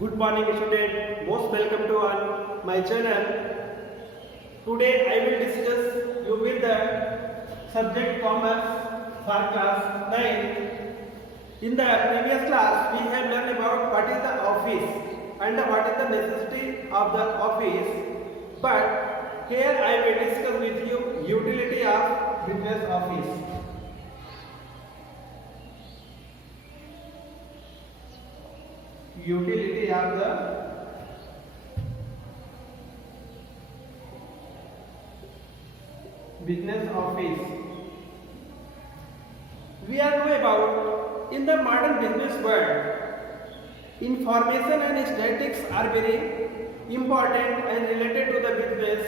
Good morning student, most welcome to all my channel. Today I will discuss you with the subject commerce for class 9. In the previous class we have learned about what is the office and what is the necessity of the office. But here I will discuss with you utility of business office. Utility of the business office. We are know about in the modern business world, information and statistics are very important and related to the business.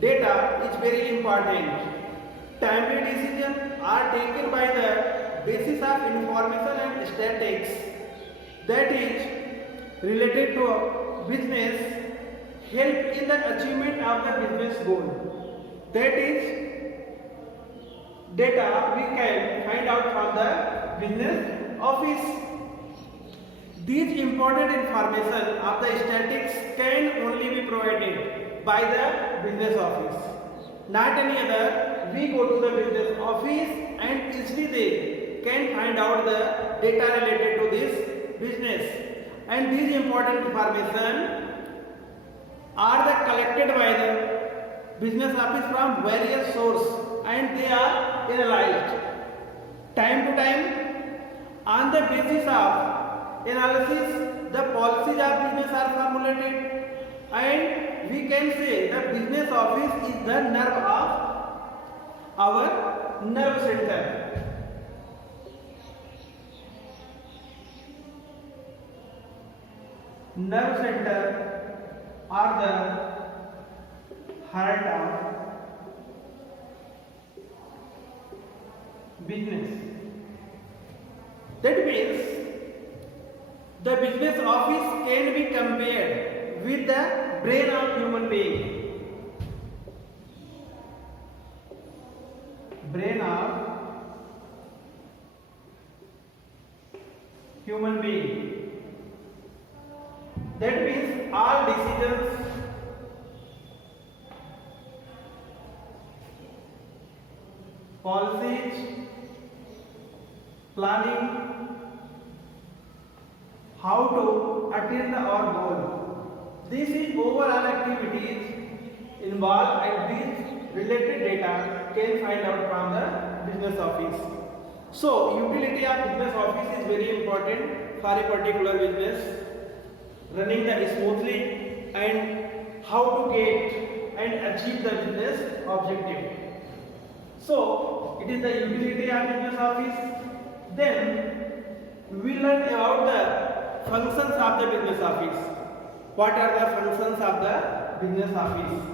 Data is very important. Timely decisions are taken by the basis of information and statistics that is related to business, help in the achievement of the business goal. That is data we can find out from the business office. These important information of the statistics can only be provided by the business office, not any other. We go to the business office and easily they can find out the data related to this business, and these important information are the collected by the business office from various sources and they are analyzed time to time. On the basis of analysis, the policies of business are formulated, and we can say the business office is the nerve of our nerve center. Nerve center are the heart of business. That means the business office can be compared with the brain of human being. Brain of human being. That means all decisions, policies, planning, how to attain our goal. This is overall activities involved, and these related data can find out from the business office. So utility of business office is very important for a particular business running that smoothly, and how to get and achieve the business objective. So it is the utility of business office. Then we learn about the functions of the business office. What are the functions of the business office?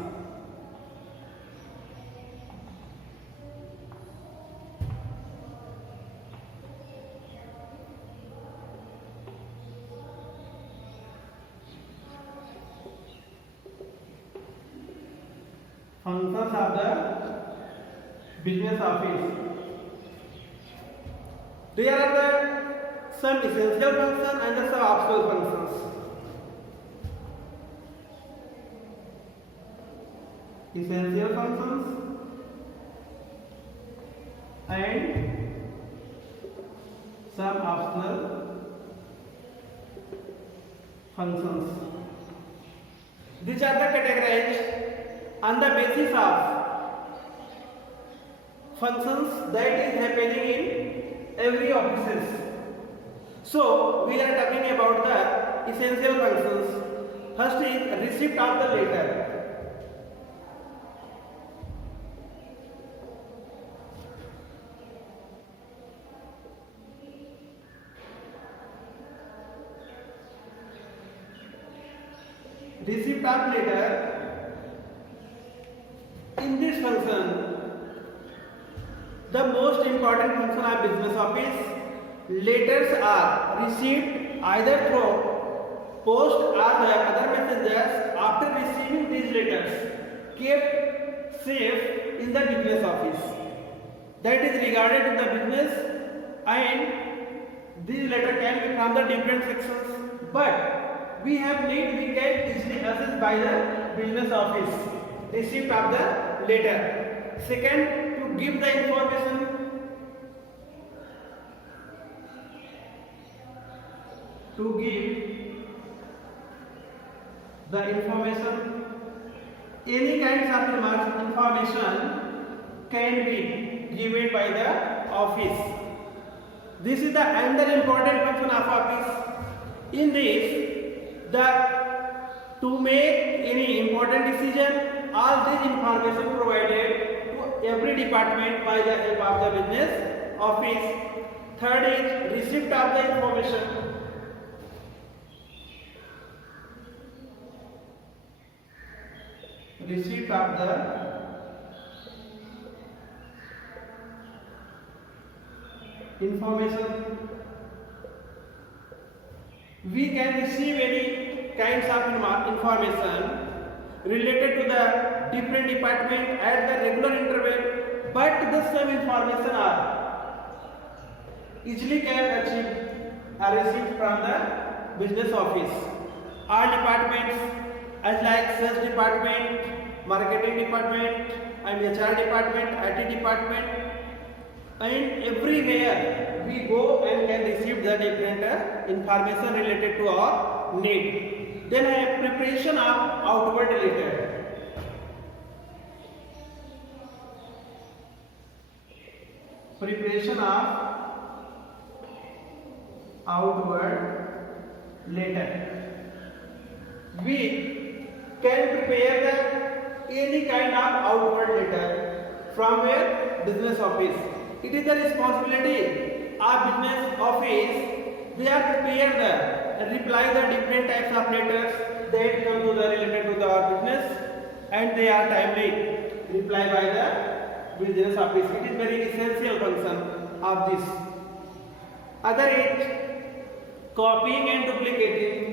Functions of the business office. There are the some essential functions and some optional functions. Essential functions and some optional functions. These are the categorized on the basis of functions that is happening in every offices. So we are talking about the essential functions. First is receipt of the letter. Receipt of letter. In this function, the most important function of business office, letters are received either through post or the other messengers. After receiving these letters, kept safe in the business office. That is regarded to the business, and these letters can be from the different sections, but we have need, we can easily access by the business office. Receipt of the letter. Second, to give the information. To give the information, any kinds of information can be given by the office. This is the another important function of office. In this, to make any important decision, all this information provided to every department by the help of the business office. Third is receipt of the information. Receipt of the information. We can receive any kinds of information related to the different department at the regular interval, but the same information are easily can achieve or receive from the business office. All departments as like sales department, marketing department and HR department, IT department, and everywhere we go and can receive the different information related to our need. Then I have preparation of outward letter. Preparation of outward letter. We can prepare the any kind of outward letter from where business office. It is the responsibility of business office. They are prepare the and reply the different types of letters that come to the related to the our business, and they are timely reply by the business office. It is very essential function of this. Other is copying and duplicating.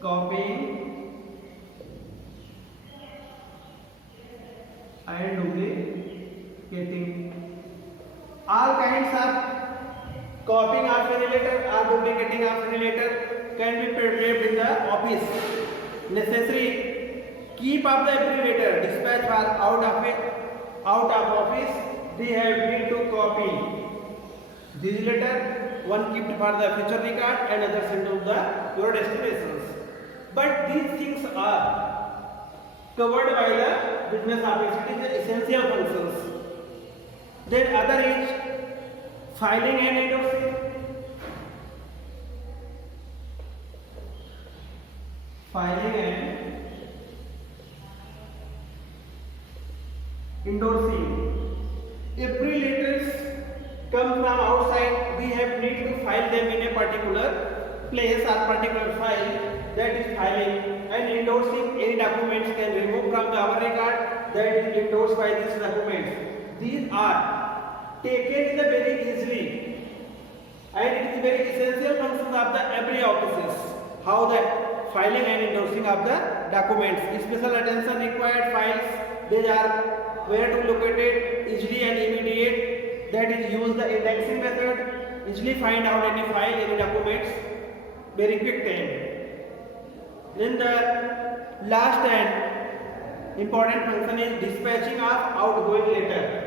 Copying and duplicating. All kinds of copying of any letter or duplicating of any letter can be prepared in the office. Necessary keep up the every letter dispatch for out of office. They have need to copy this letter, one kept for the future record and other sent to the your destinations. But these things are covered by the business office. It is the essential functions. Then other is filing and endorsing. Filing and endorsing. Every letters come from outside. We have need to file them in a particular place or particular file. That is filing. And endorsing any documents can remove from our record that is endorsed by these documents. These are taken very easily, and it is very essential function of the every offices. How the filing and endorsing of the documents. Special attention required files. They are where to locate it easily and immediate. That is use the indexing method. Easily find out any file, any documents. Very quick time. Then the last and important function is dispatching of outgoing letter.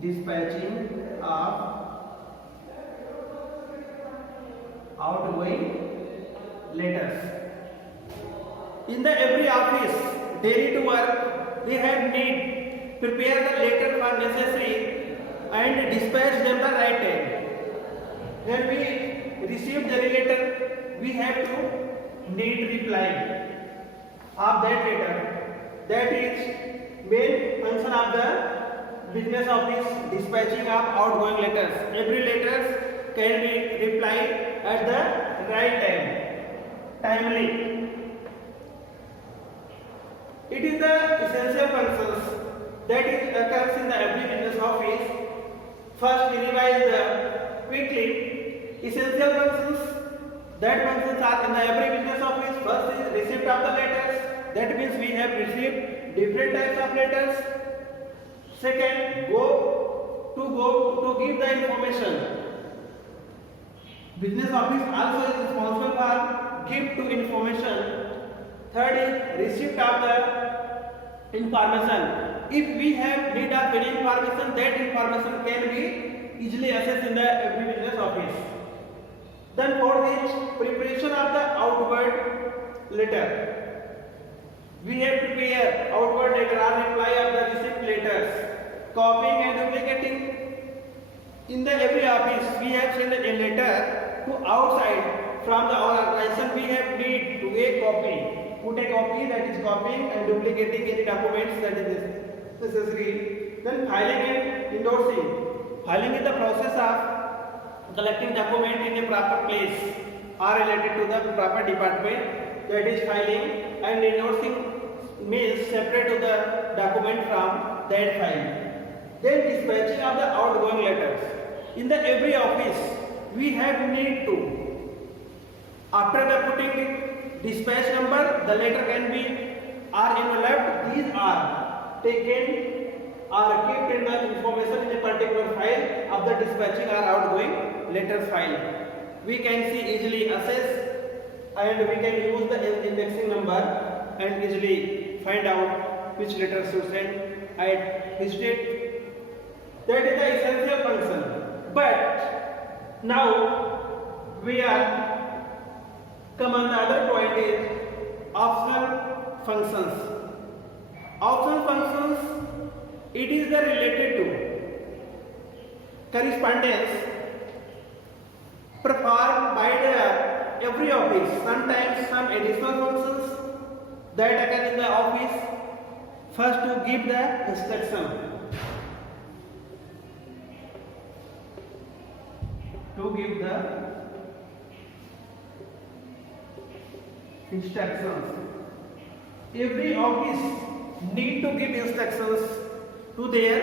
Dispatching of outgoing letters. In the every office, daily to work, they have need prepare the letter for necessary and dispatch them the right time. When we receive the letter, we have to need reply of that letter. That is main function of the business office, dispatching of outgoing letters. Every letters can be replied at the right time, timely. It is the essential functions that is occurs in the every business office. First, we revise the quickly. Essential functions, that functions are in the every business office. First is receipt of the letters, That means we have received different types of letters. Second, go to give the information. Business office also is responsible for give to information. Third is receipt of the information. If we have need of any information, that information can be easily accessed in the every business office. Then fourth is preparation of the outward letter. We have prepared outward letter or reply of the receipt letters, copying and duplicating. In the every office, we have sent a letter to outside from the organization. We have need to a copy. Put a copy, that is copying and duplicating any documents that is necessary. Then filing and endorsing. Filing is the process of collecting document in a proper place or related to the proper department, that is filing, and endorsing means separate to the document from that file. Then dispatching of the outgoing letters. In the every office we have need to, after the putting dispatch number, the letter can be are enveloped. These are taken or kept in the information in a particular file of the dispatching or outgoing letters file. We can see easily access, and we can use the indexing number and easily find out which letter should send at which date. That is the essential function. But now we are come on the other point is optional functions. Optional functions, it is the related to correspondence performed by the every office. Sometimes some additional functions that occur in the office. First, to give the instruction. To give the instructions. Every office need to give instructions to their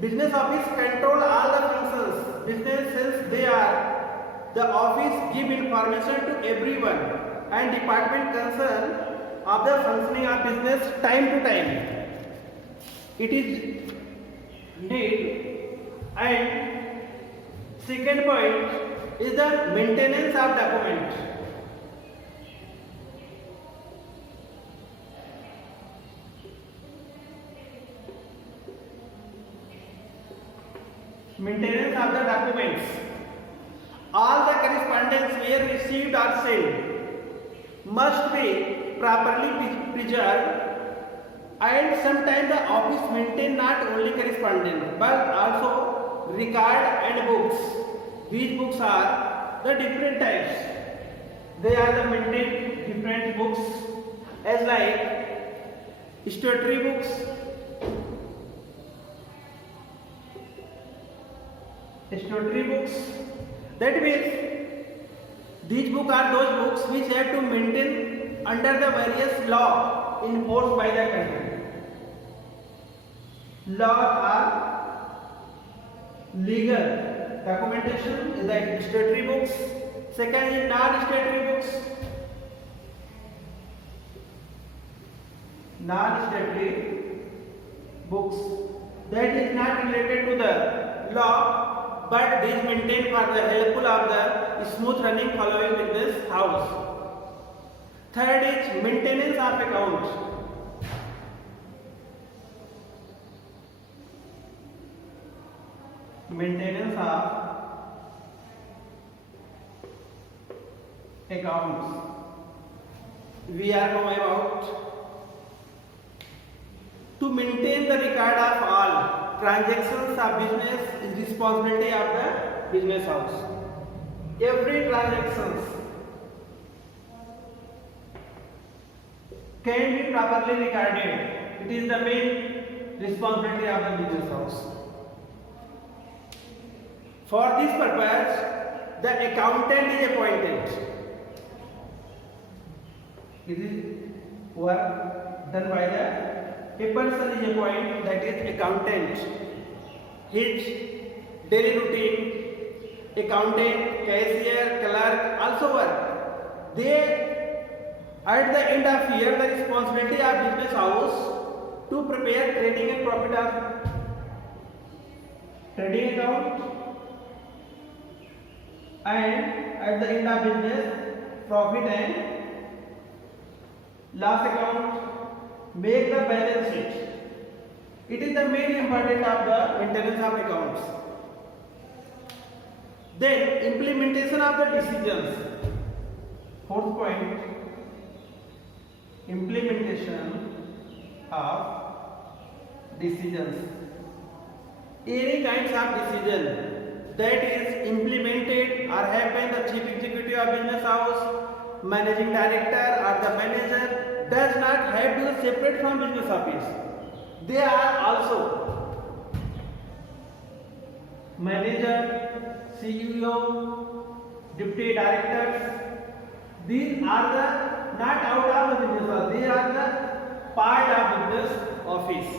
business office. Control all the functions. Business since they are the office give information to everyone and department concerned of the functioning of business time to time. It is need. And second point is the maintenance of document. Maintenance of the documents. All the correspondence were received or sent must be properly preserved, and sometimes the office maintain not only correspondence but also record and books. These books are the different types. They are the maintained different books as like statutory books, that means these books are those books which have to maintain under the various law enforced by the country. Law are legal documentation is like statutory books. Second is non-statutory books. Non-statutory books that is not related to the law, but these maintained for the helpful of the smooth running following business house. Third is maintenance of accounts. Maintenance of accounts. We are talking about to maintain the record of all transactions of business is responsibility of the business house. Every transactions can be properly recorded. It is the main responsibility of the business house. For this purpose, the accountant is appointed. It is work done by a person is appointed, that is accountant. His daily routine, accountant, cashier, clerk also work. They At the end of year, the responsibility of business house to prepare trading and profit of trading account, and at the end of business, profit and loss account, make the balance sheet. It is the main important of the maintenance of accounts. Then implementation of the decisions. Fourth point, implementation of decisions. Any kinds of decision that is implemented or have been the chief executive of business house, managing director or the manager does not have to be separate from business office. They are also manager, CEO, deputy directors. These are the not out of the business office. They are the part of business office.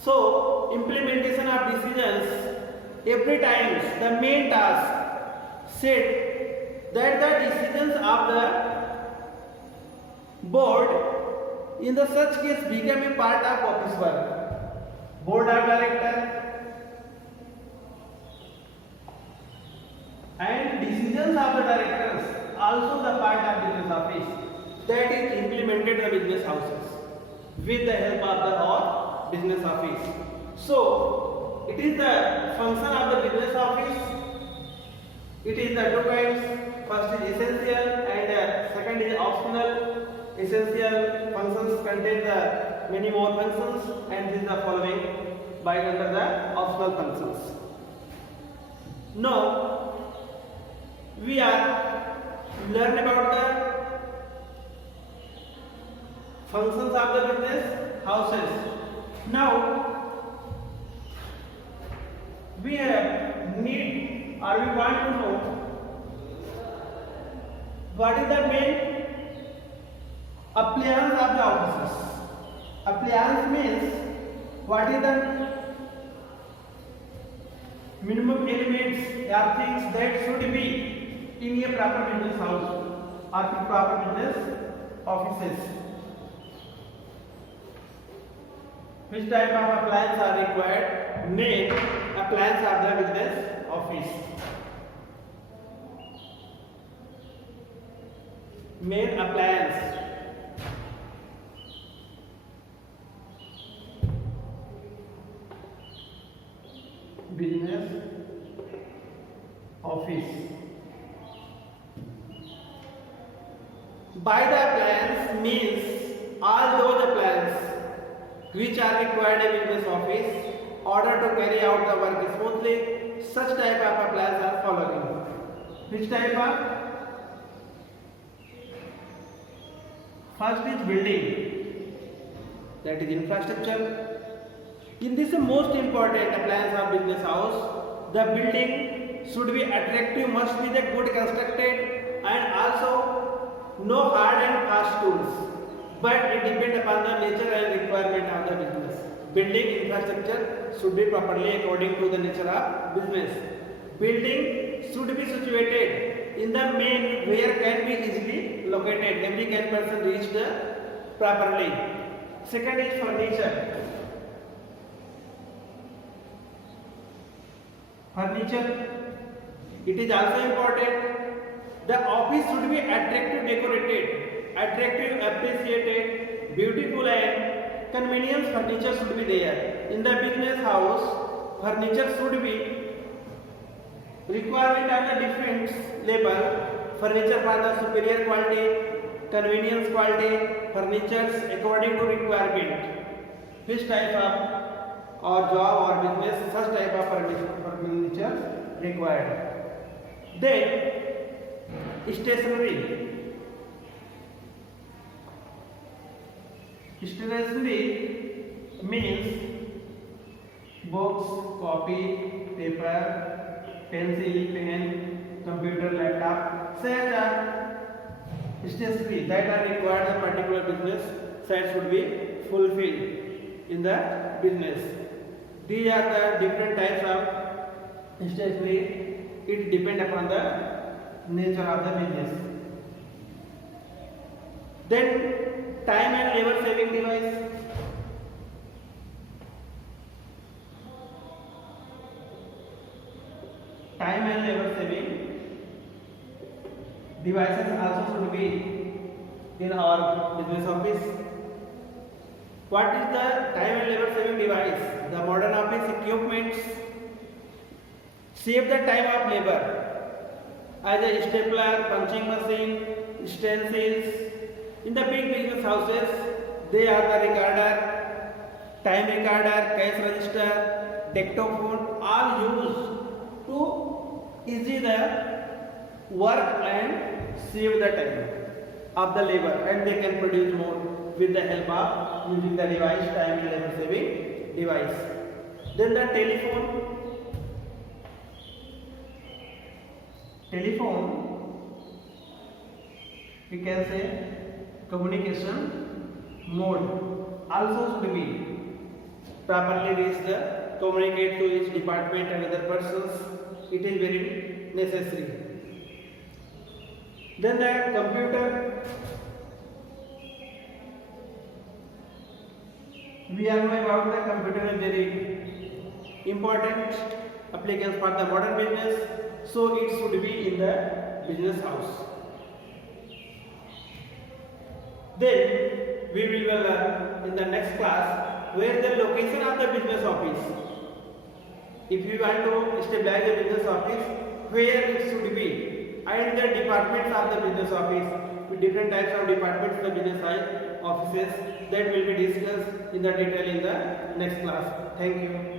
So implementation of decisions every time the main task said that the decisions of the board in the such case become a part of office work. Board of director and decisions of the directors also the part of business office that is implemented the business houses with the help of the or business office. So it is the function of the business office. It is the two kinds. First is essential and second is optional. Essential functions contain the many more functions, and these are following by under the optional functions. Now we are learn about the functions of the business houses. Now we have need or we want to know what is the main appliance of the offices. Appliance means what is the minimum elements or things that should be in a proper business house or proper business offices. Which type of appliance are required? Main appliance of the business office. Main appliance. Business office. By the appliance means all those appliances which are required in business office order to carry out the work smoothly. Such type of appliances are following. Which type of? First is building, that is infrastructure. In this most important appliance of business house, the building should be attractive, must be the good constructed, and also no hard and fast tools, but it depends upon the nature and requirement of the business. Building infrastructure should be properly according to the nature of business. Building should be situated in the main where can be easily located. Every can person reach the properly. Second is furniture. Furniture, it is also important. The office should be attractive, decorated, attractive, appreciated, beautiful, and convenience furniture should be there. In the business house, furniture should be requirement of the different level. Furniture for the superior quality, convenience quality, furnitures according to requirement. Which type of or job or business, such type of furniture required. Then stationery. Stationery means books, copy, paper, pencil, pen, computer, laptop, such are stationery that are required in particular business that should be fulfilled in the business. These are the different types of stationery. It depends upon the nature of the business. Then time and labor saving device. Time and labor saving devices also should be in our business office. What is the time and labor saving device? The modern office equipments save the time of labor as a stapler, punching machine, stencils. In the big business houses, they are the recorder, time recorder, cash register, dictaphone, all used to easy the work and save the time of the labor, and they can produce more with the help of using the device, time and labor saving device. Then the telephone. We can say communication mode also should be properly reach the communicate to each department and other persons. It is very necessary. Then the computer. We are knowing about the computer is very important application for the modern business, so it should be in the business house. Then we will learn in the next class where the location of the business office. If you want to establish the business office, where it should be, and the departments of the business office, with different types of departments of the business offices, that will be discussed in the detail in the next class. Thank you.